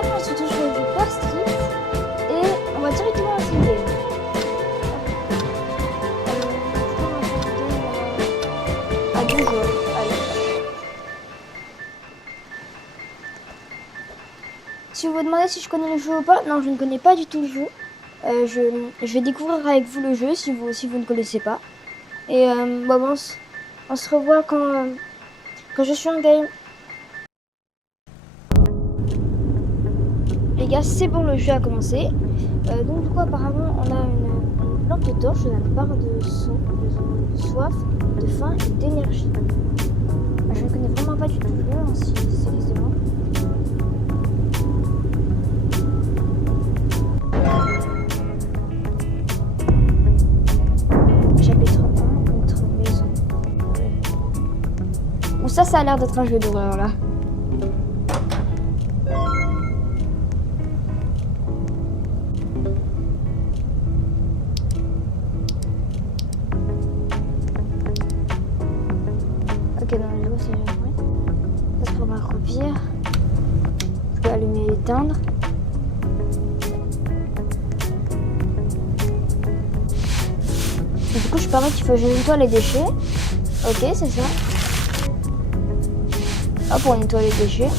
salut, on se retrouve sur le jeu Par Street et on va directement lancer le game. À 2 joueurs. Allez. Si vous vous demandez si je connais le jeu ou pas, non, je ne connais pas du tout le jeu. Je vais découvrir avec vous le jeu si vous ne connaissez pas. Et bon, on se revoit quand je suis en game. Les gars, c'est bon, le jeu a commencé. Donc du coup, apparemment, on a une lampe de torche, on a une barre de soif, de faim et d'énergie. Je ne connais vraiment pas du tout le jeu, hein, si c'est les demandes. Chapitre 1, notre maison. Ouais. Bon, ça a l'air d'être un jeu d'horreur là. Ok, dans le jeu, c'est vrai. Parce qu'on va revenir. Je peux allumer et éteindre. Du coup, je parie qu'il faut que je nettoie les déchets. Ok, c'est ça. Hop, on nettoie les déchets.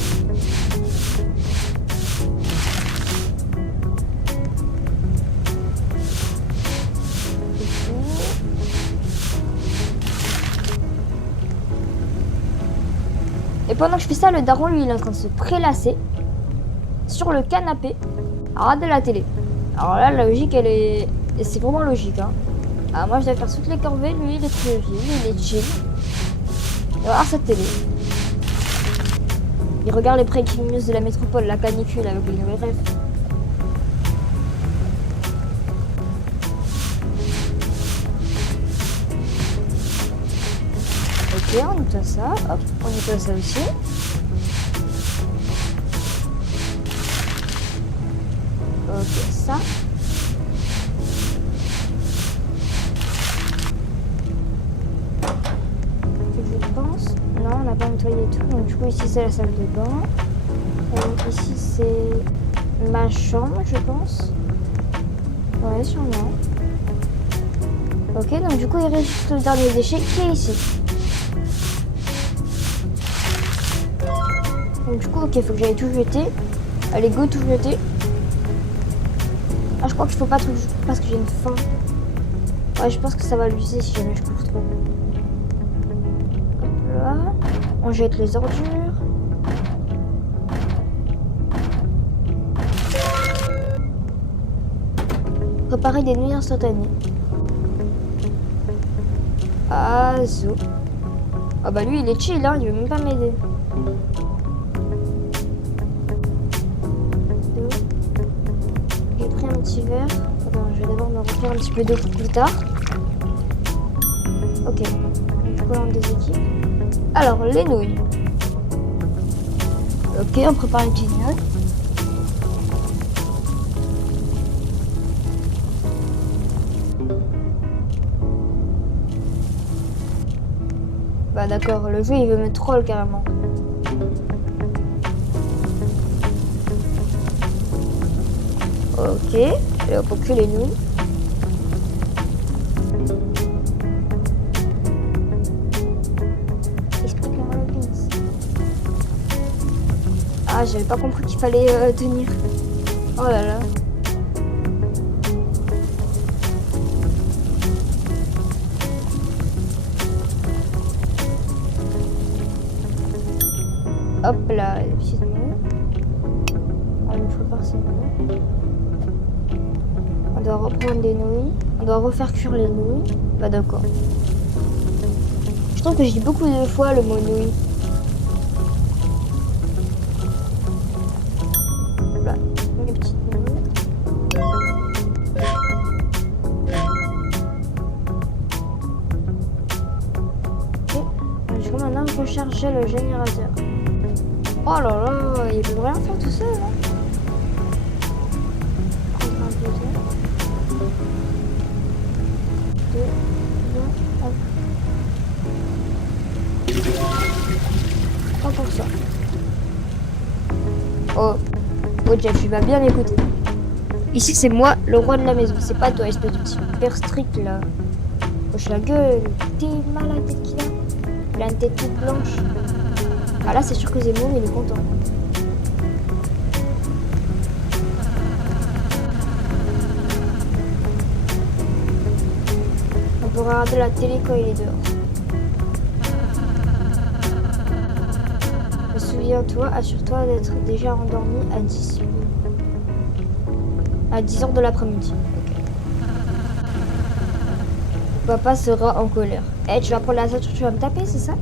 Et pendant que je fais ça, le daron, lui, il est en train de se prélasser sur le canapé à regarder la télé. Alors là, la logique, elle est... C'est vraiment logique, hein. Alors moi, je dois faire toutes les corvées. Lui, il est tranquille, il est chill. Il regarde sa télé. Il regarde les breaking news de la métropole, la canicule avec les nouvelles rêves. Ok, on nettoie ça. Hop, on nettoie ça aussi. Ok, ça. Je pense. Non, on n'a pas nettoyé tout. Donc du coup, ici c'est la salle de bain. Ici c'est ma chambre, je pense. Ouais, sûrement. Ok, donc du coup, il reste juste le dernier déchet qui est ici. Donc du coup, ok, faut que j'aille tout jeter. Allez, go, tout jeter. Ah, je crois qu'il faut pas tout parce que j'ai une faim. Ouais, je pense que ça va l'user si jamais je cours trop. Hop là. On jette les ordures. Préparer des nouilles instantanées. Ah, zo. Ah bah lui, il est chill, hein, il veut même pas m'aider. Un petit verre. Attends, je vais d'abord me refaire un petit peu d'eau pour plus tard. Ok, du coup là on déséquipe. Alors, les nouilles. Ok, on prépare les petites nouilles. Bah d'accord, le jeu il veut me troll carrément. Ok, et on peut que les nouilles. Explique-moi le pince. Ah, j'avais pas compris qu'il fallait tenir. Oh là là. Hop là, les petites nouilles. On lui prépare ces nouilles. On doit reprendre des nouilles. On doit refaire cuire les nouilles. Bah d'accord. Je trouve que je dis beaucoup de fois le mot nouilles. Voilà, les petites nouilles. Ok. Du coup maintenant il faut charger le générateur. Oh là là, il peut rien faire tout seul, hein. Pour ça. Oh, Oh Jeff, tu vas bien m'écouter. Ici, c'est moi, le roi de la maison. C'est pas toi, espèce de petit père strict, là. Hoche la gueule. T'es mal la tête qu'il a. Il a une tête toute blanche. Ah là, c'est sûr que Zemmour, il est content. On peut regarder la télé quand il est dehors. Souviens-toi, assure-toi d'être déjà endormi à 10 heures de l'après-midi. Okay. Papa sera en colère. Eh, tu vas prendre la voiture, tu vas me taper, c'est ça?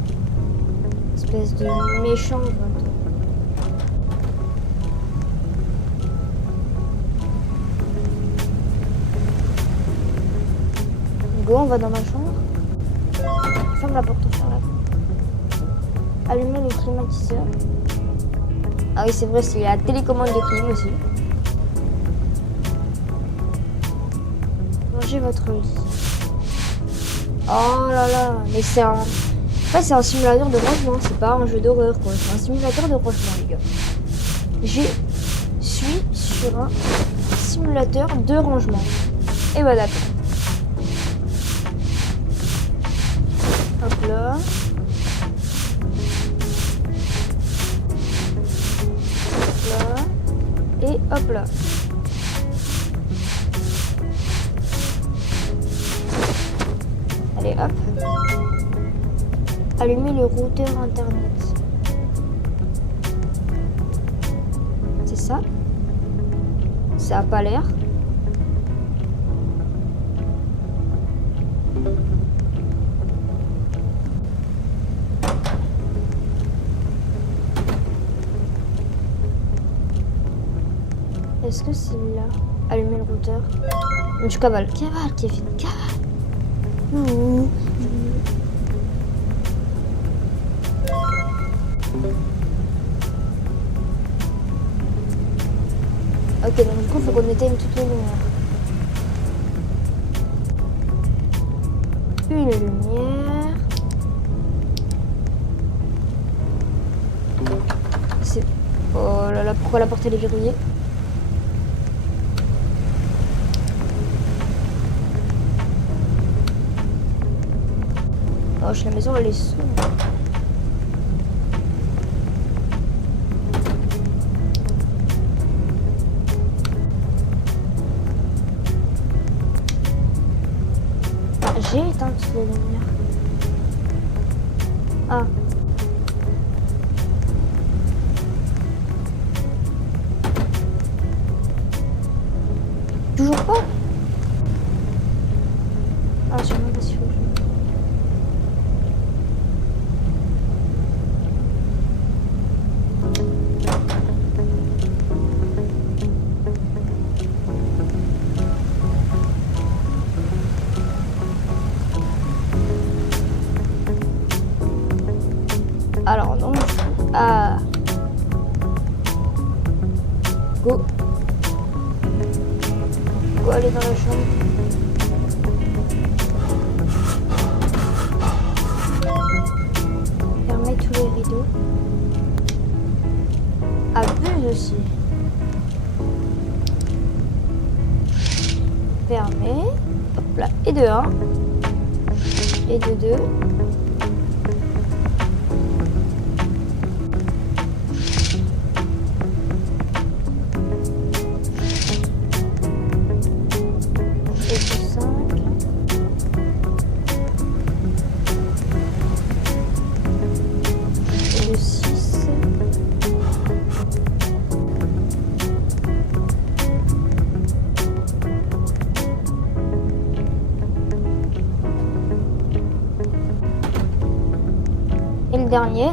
Espèce de méchant. Go, on va dans ma chambre. Ferme la porte, ferme la porte. Allumer le climatiseur. Ah oui, c'est vrai, c'est la télécommande de clim aussi. Rangez votre lit. Oh là là, mais c'est un... En fait, c'est un simulateur de rangement, c'est pas un jeu d'horreur, quoi. C'est un simulateur de rangement, les gars. Je suis sur un simulateur de rangement. Et voilà. Hop là. Et hop là. Allez hop. Allumer le routeur internet. C'est ça? Ça a pas l'air. Est-ce que c'est là? Allumer le routeur. Tu cavales. Cavale, Kevin, cavale. Ouh. Ok, donc du coup, il faut qu'on éteigne toutes les lumières. Une lumière. C'est... Oh là là, pourquoi la porte elle est verrouillée? Oh, la maison elle est sombre. Ah, j'ai éteint toutes les lumières. Ah. Toujours pas? Ah, je sais même pas si je... Alors non, ah, go, aller dans la chambre. Fermez tous les rideaux. Abuse aussi. Fermez. Hop là. Et de 1. Et de 2. Et le dernier,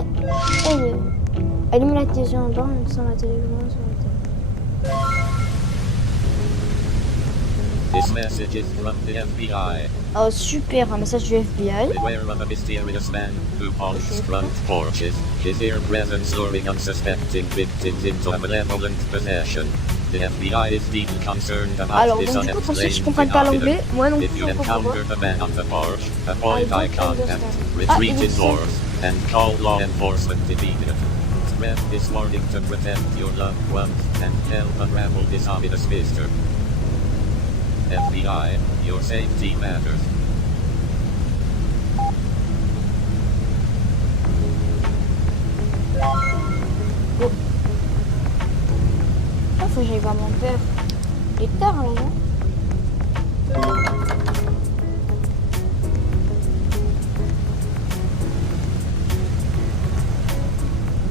allume la télévision en bas sans la télévision sur la télé. This message is from the FBI. Oh super, un message du FBI. Beware of a mysterious man who haunts front porches. His ear presence luring unsuspecting victims into a malevolent possession. The FBI is deeply concerned about Alors, this donc, du coup, pour ceux qui unexplained comprennent pas l'anglais, phenomenon. moi non If plus, you je comprends pas. encounter the man on the porch, avoid I eye don't contact, understand. retreat Ah, indoors, and call law enforcement immediately. read this warning to protect your loved ones and help unravel this ominous mystery. FBI, your safety matters. Oh. Ah, faut que j'aille voir mon père. Il est tard là, non?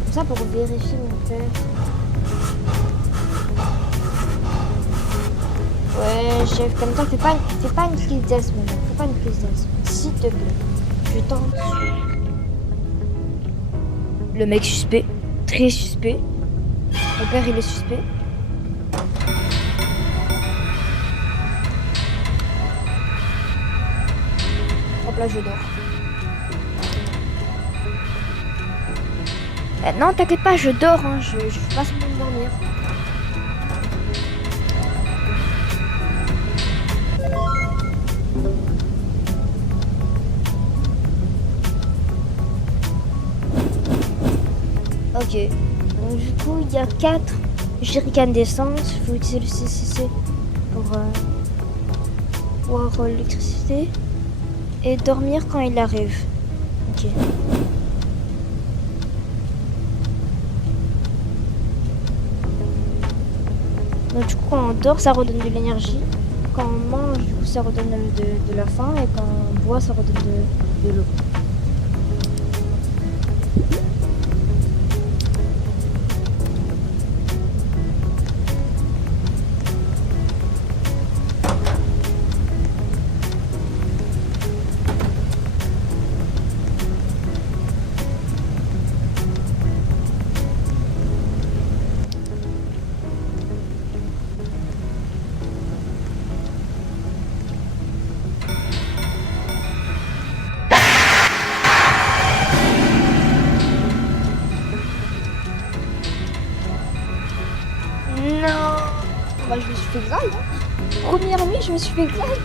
Comme ça pour vérifier mon père. Ouais, chef, comme ça, fais pas une crise d'asthme, non. Fais pas une crise d'asthme. S'il te plaît. Je t'en supplie. Le mec suspect. Très suspect. Mon père, il est suspect. Hop là, je dors. Non, t'inquiète pas, je dors, hein. Je fais pas semblant de dormir. Ok. Donc du coup, il y a 4 jerrycans d'essence. Il faut utiliser le CCC pour avoir l'électricité. Et dormir quand il arrive. Ok. Donc du coup, quand on dort, ça redonne de l'énergie. Quand on mange, du coup, ça redonne de la faim. Et quand on boit, ça redonne de l'eau. Bah, je me suis fait grave, hein. Première nuit, je me suis fait grave.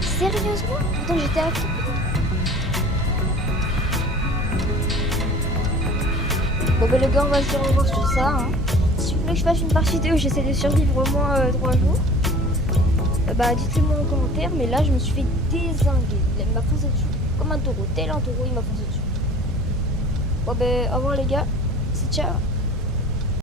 Sérieusement? Pourtant, j'étais à fond. Bon, bah, les gars, on va se revoir sur ça, hein. Si vous voulez que je fasse une partie 2 où j'essaie de survivre au moins 3 jours, bah, dites-le moi en commentaire. Mais là, je me suis fait dézinguer. Il m'a foncé dessus. Comme un taureau. Tel un taureau, il m'a foncé dessus. Bon, bah, au revoir, les gars. C'est ciao.